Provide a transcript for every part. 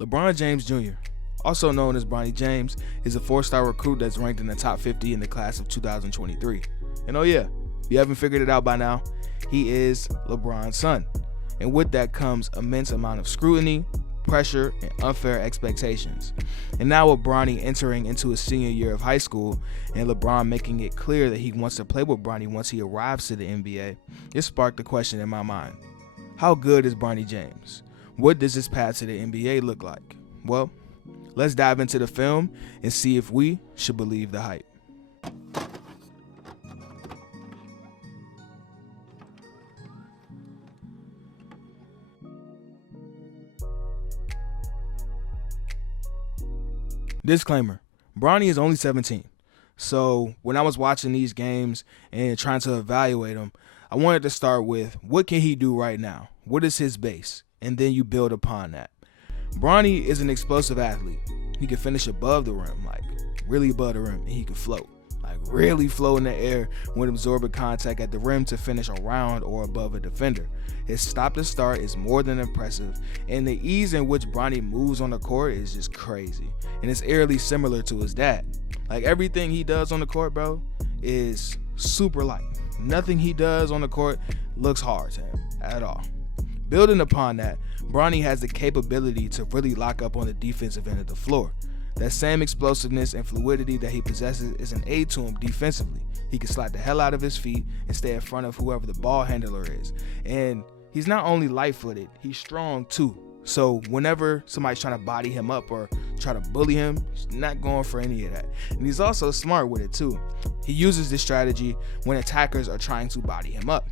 LeBron James Jr., also known as Bronny James, is a 4-star recruit that's ranked in the top 50 in the class of 2023. And oh yeah, if you haven't figured it out by now, he is LeBron's son. And with that comes immense amount of scrutiny, pressure, and unfair expectations. And now with Bronny entering into his senior year of high school and LeBron making it clear that he wants to play with Bronny once he arrives to the NBA, it sparked a question in my mind. How good is Bronny James? What does his path to the NBA look like? Well, let's dive into the film and see if we should believe the hype. Disclaimer, Bronny is only 17. So when I was watching these games and trying to evaluate him, I wanted to start with what can he do right now? What is his base? And then you build upon that. Bronny is an explosive athlete. He can finish above the rim, like really above the rim, and he can float, like really float in the air when absorbing contact at the rim to finish around or above a defender. His stop to start is more than impressive, and the ease in which Bronny moves on the court is just crazy. And it's eerily similar to his dad. Like everything he does on the court, bro, is super light. Nothing he does on the court looks hard to him at all. Building upon that, Bronny has the capability to really lock up on the defensive end of the floor. That same explosiveness and fluidity that he possesses is an aid to him defensively. He can slide the hell out of his feet and stay in front of whoever the ball handler is. And he's not only light-footed, he's strong too. So whenever somebody's trying to body him up or try to bully him, he's not going for any of that. And he's also smart with it too. He uses this strategy when attackers are trying to body him up.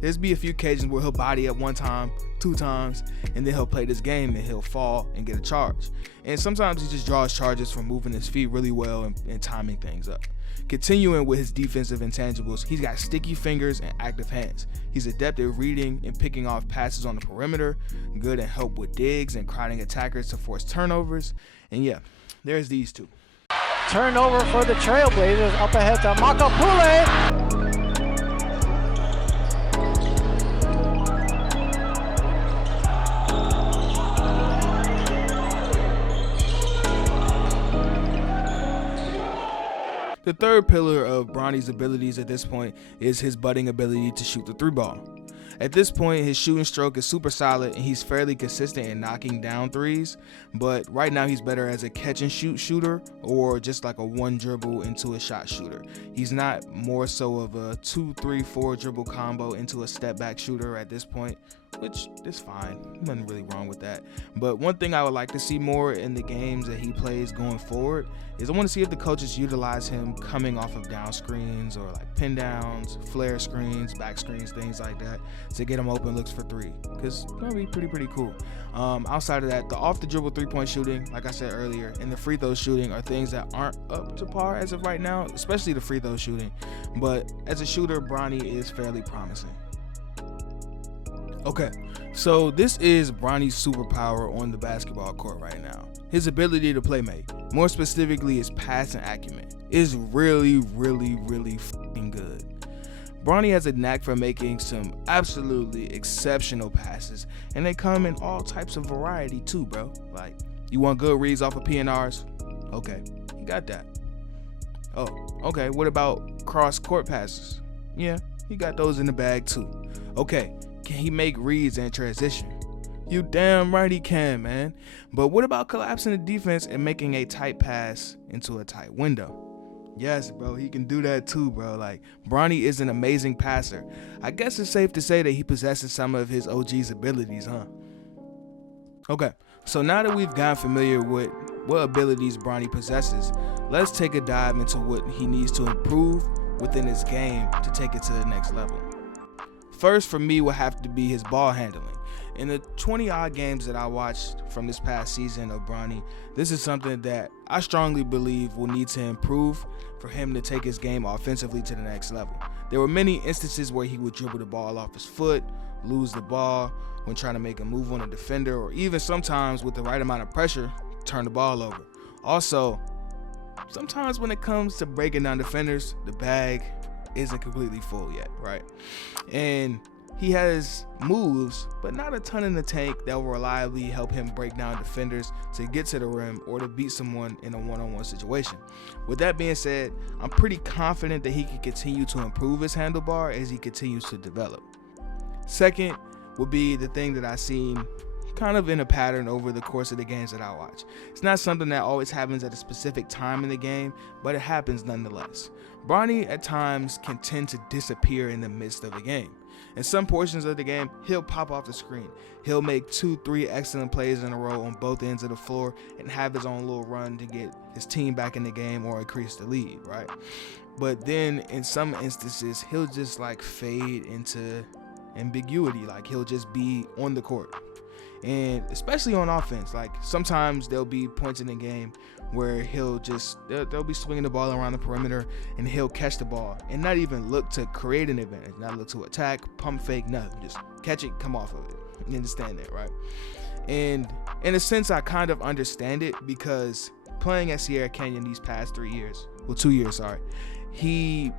There's be a few occasions where he'll body up 1 time, 2 times, and then he'll play this game and he'll fall and get a charge. And sometimes he just draws charges from moving his feet really well and timing things up. Continuing with his defensive intangibles, he's got sticky fingers and active hands. He's adept at reading and picking off passes on the perimeter, good at help with digs and crowding attackers to force turnovers. And yeah, there's these two. Turnover for the Trailblazers, up ahead to Makapule. The third pillar of Bronny's abilities at this point is his budding ability to shoot the 3-ball. At this point, his shooting stroke is super solid and he's fairly consistent in knocking down threes, but right now he's better as a catch and shoot shooter or just like a 1 dribble into a shot shooter. He's not more so of a 2-3-4 dribble combo into a step back shooter at this point, which is fine. Nothing really wrong with that. But one thing I would like to see more in the games that he plays going forward is I want to see if the coaches utilize him coming off of down screens or like pin downs, flare screens, back screens, things like that to get him open looks for 3, because that'll be pretty cool. Outside of that, the off the dribble 3-point shooting, like I said earlier, and the free throw shooting are things that aren't up to par as of right now, especially the free throw shooting. But as a shooter, Bronny is fairly promising. Okay, so this is Bronny's superpower on the basketball court right now. His ability to play make, more specifically his passing acumen, is really f***ing good. Bronny has a knack for making some absolutely exceptional passes, and they come in all types of variety too, bro. Like, you want good reads off of PNRs? Okay, you got that. Oh, okay, what about cross-court passes? Yeah, he got those in the bag too. Okay, can he make reads and transition? You damn right he can, man. But what about collapsing the defense and making a tight pass into a tight window? Yes, bro, he can do that too, bro. Like, Bronny is an amazing passer. I guess it's safe to say that he possesses some of his OG's abilities, huh? Okay, so now that we've gotten familiar with what abilities Bronny possesses, let's take a dive into what he needs to improve within his game to take it to the next level. First for me will have to be his ball handling. In the 20-odd games that I watched from this past season of Bronny, this is something that I strongly believe will need to improve for him to take his game offensively to the next level. There were many instances where he would dribble the ball off his foot, lose the ball when trying to make a move on a defender, or even sometimes with the right amount of pressure, turn the ball over. Also, sometimes when it comes to breaking down defenders, the bag isn't completely full yet, right? And he has moves, but not a ton in the tank that will reliably help him break down defenders to get to the rim or to beat someone in a one-on-one situation. With that being said, I'm pretty confident that he can continue to improve his handlebar as he continues to develop. Second would be the thing that I've seen kind of in a pattern over the course of the games that I watch. It's not something that always happens at a specific time in the game, but it happens nonetheless. Bronny at times can tend to disappear in the midst of a game. In some portions of the game, he'll pop off the screen. He'll make 2-3 excellent plays in a row on both ends of the floor and have his own little run to get his team back in the game or increase the lead, right? But then in some instances, he'll just like fade into ambiguity. Like he'll just be on the court. And especially on offense, like sometimes there'll be points in the game where they'll be swinging the ball around the perimeter and he'll catch the ball and not even look to create an advantage, not look to attack, pump fake, nothing. Just catch it, come off of it, and then stand there, right? And in a sense, I kind of understand it because playing at Sierra Canyon these past 2 years, he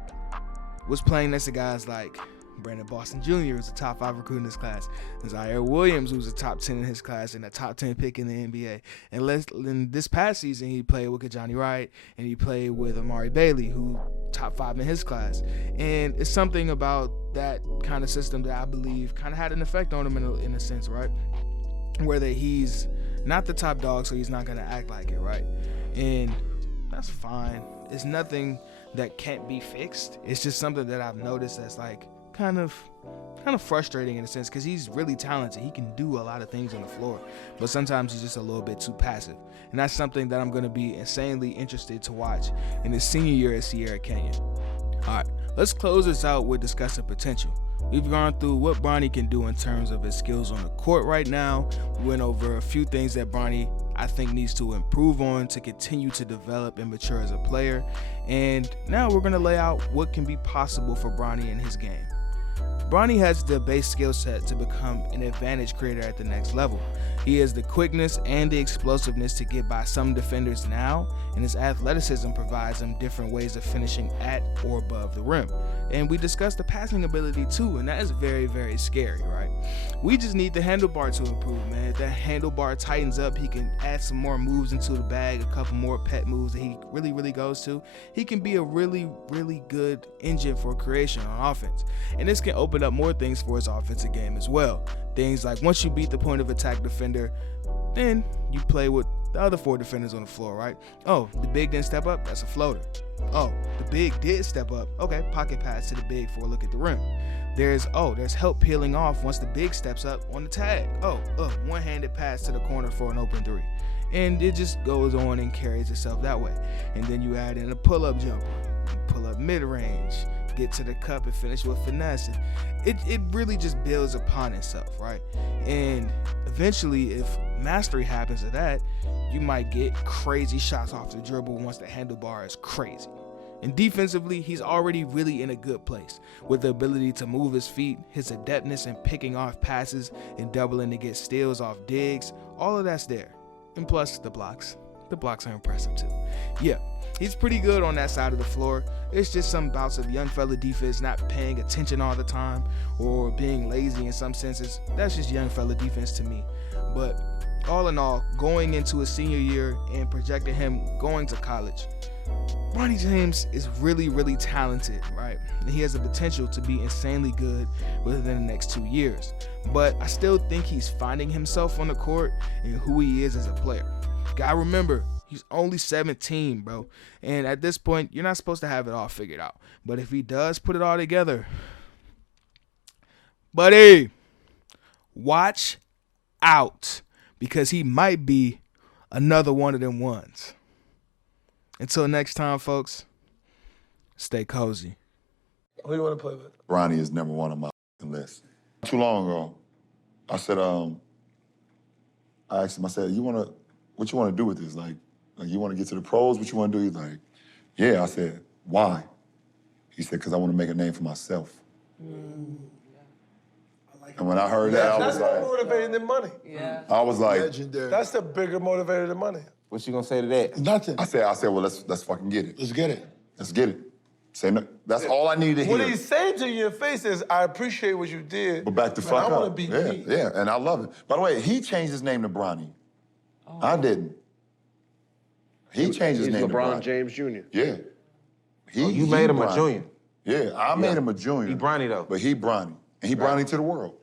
was playing next to guys like Brandon Boston Jr. was a top 5 recruit in his class. Zaire Williams, who was a top 10 in his class and a top 10 pick in the NBA. And this past season, he played with Kajani Wright and he played with Amari Bailey, who top 5 in his class. And it's something about that kind of system that I believe kind of had an effect on him in a sense, right? Whether he's not the top dog, so he's not going to act like it, right? And that's fine. It's nothing that can't be fixed. It's just something that I've noticed that's like kind of frustrating in a sense, because he's really talented. He can do a lot of things on the floor, but sometimes he's just a little bit too passive. And that's something that I'm going to be insanely interested to watch in his senior year at Sierra Canyon. All right, let's close this out with discussing potential. We've gone through what Bronny can do in terms of his skills on the court right now. We went over a few things that Bronny, I think, needs to improve on to continue to develop and mature as a player. And now we're going to lay out what can be possible for Bronny in his game. Bronny has the base skill set to become an advantage creator at the next level. He has the quickness and the explosiveness to get by some defenders now, and his athleticism provides him different ways of finishing at or above the rim. And we discussed the passing ability too, and that is very, very scary, right? We just need the handlebar to improve, man. If that handlebar tightens up, he can add some more moves into the bag, a couple more pet moves that he really, really goes to. He can be a really, really good engine for creation on offense. And this can open up more things for his offensive game as well. Things like once you beat the point of attack defender, then you play with the other 4 defenders on the floor, right? Oh, the big didn't step up, that's a floater. Oh, the big did step up, okay, pocket pass to the big for a look at the rim. There's help peeling off once the big steps up on the tag. One-handed pass to the corner for an open 3. And it just goes on and carries itself that way. And then you add in a pull-up jumper, pull up mid-range, get to the cup and finish with finesse. It really just builds upon itself, right? And eventually, if mastery happens to that, you might get crazy shots off the dribble once the handlebar is crazy. And defensively, he's already really in a good place with the ability to move his feet, his adeptness in picking off passes and doubling to get steals off digs. All of that's there. And plus the blocks. The blocks are impressive too. Yeah, he's pretty good on that side of the floor. It's just some bouts of young fella defense not paying attention all the time or being lazy in some senses. That's just young fella defense to me. But all in all, going into his senior year and projecting him going to college, Bronny James is really, really talented, right? And he has the potential to be insanely good within the next 2 years. But I still think he's finding himself on the court and who he is as a player. Gotta remember, he's only 17, bro. And at this point, you're not supposed to have it all figured out. But if he does put it all together, buddy, watch out. Because he might be another one of them ones. Until next time, folks, stay cozy. Who do you want to play with? Bronny is number 1 on my list. Not too long ago, I said, I asked him, I said, what you want to do with this? Like you want to get to the pros? What you want to do? He's like, yeah. I said, why? He said, because I want to make a name for myself. And when I heard that, I was like... That's more motivating than money. Yeah. I was like... Legendary. That's the bigger motivator than money. What you gonna say to that? Nothing. I said, well, let's fucking get it. Let's get it. Let's get it. Say no. That's all I needed to hear. What he's saying to you in your face is, I appreciate what you did, But back the but fuck I up. want to be me. Yeah, and I love it. By the way, he changed his name to Bronny. I didn't. He changed his He's name to LeBron Bronny. James Jr. Yeah. You made him a Bronny. junior. Yeah, I made him a junior. He Bronny, though. But he Bronny. And he Bronny to the world.